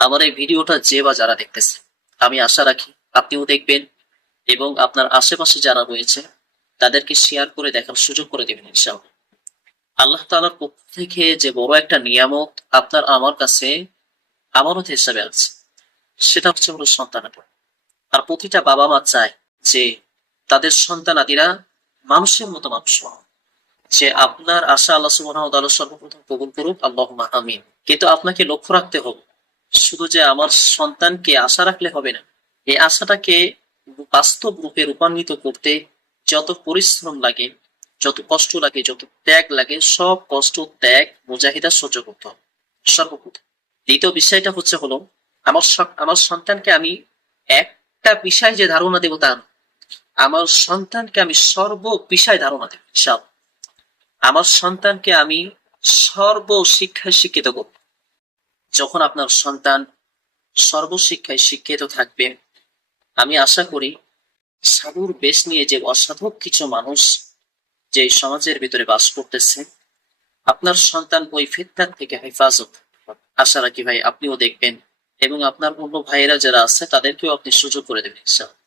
আমার এই ভিডিওটা যে বা যারা দেখতেছে, আমি আশা রাখি আপনিও দেখবেন এবং আপনার আশেপাশে যারা রয়েছে তাদেরকে শেয়ার করে দেখার সুযোগ করে দেবেন ইনশাআল্লাহ। আল্লাহ তাআলার পক্ষ থেকে যে বড় একটা নিয়ামত আপনার আমার কাছে আমানত হিসাবে আছে, সেটা হলো সন্তানের। আর প্রতিটা বাবা মা চায় যে তাদের সন্তানাদিরা মানুষের মতো মানুষ হোক। যে আপনার আশা আল্লাহ সুবহানাহু ওয়া তাআলা সর্বপ্রথম কবুল করুক, আল্লাহুম্মা আমিন। কিন্তু আপনাকে লক্ষ্য রাখতে হবে, শুধু যে আমার সন্তানকে আশা রাখলে হবে না। এই আশাটাকে বাস্তব রূপে রূপান্বিত করতে যত পরিশ্রম লাগে, যত কষ্ট লাগে, যত ত্যাগ লাগে, সব কষ্ট ত্যাগ মুজাহিদা সহ্য করতে হবে সর্বপ্রথম। দ্বিতীয় বিষয়টা হলো আমার সন্তানকে আমি একটা বিষয় যে ধারণা দেবো তা না। আমার সন্তানকে আমি সর্ব বিষয় ধারণা দেবো ইনশাআল্লাহ। আমার সন্তানকে আমি সর্বশিক্ষায় শিক্ষিত করব। যখন আপনার সন্তান সর্বশিক্ষায় শিক্ষিত থাকবে, আমি আশা করি সাধুর বেশ নিয়ে যে অসাধু কিছু মানুষ যে সমাজের ভিতরে বাস করতেছে, আপনার সন্তান ওই ফিতনার থেকে হেফাজত। আশা রাখি ভাই আপনিও দেখবেন এবং আপনার অন্য ভাইয়েরা যারা আছে তাদেরকেও আপনি সুযোগ করে দেবেন ইনশাআল্লাহ।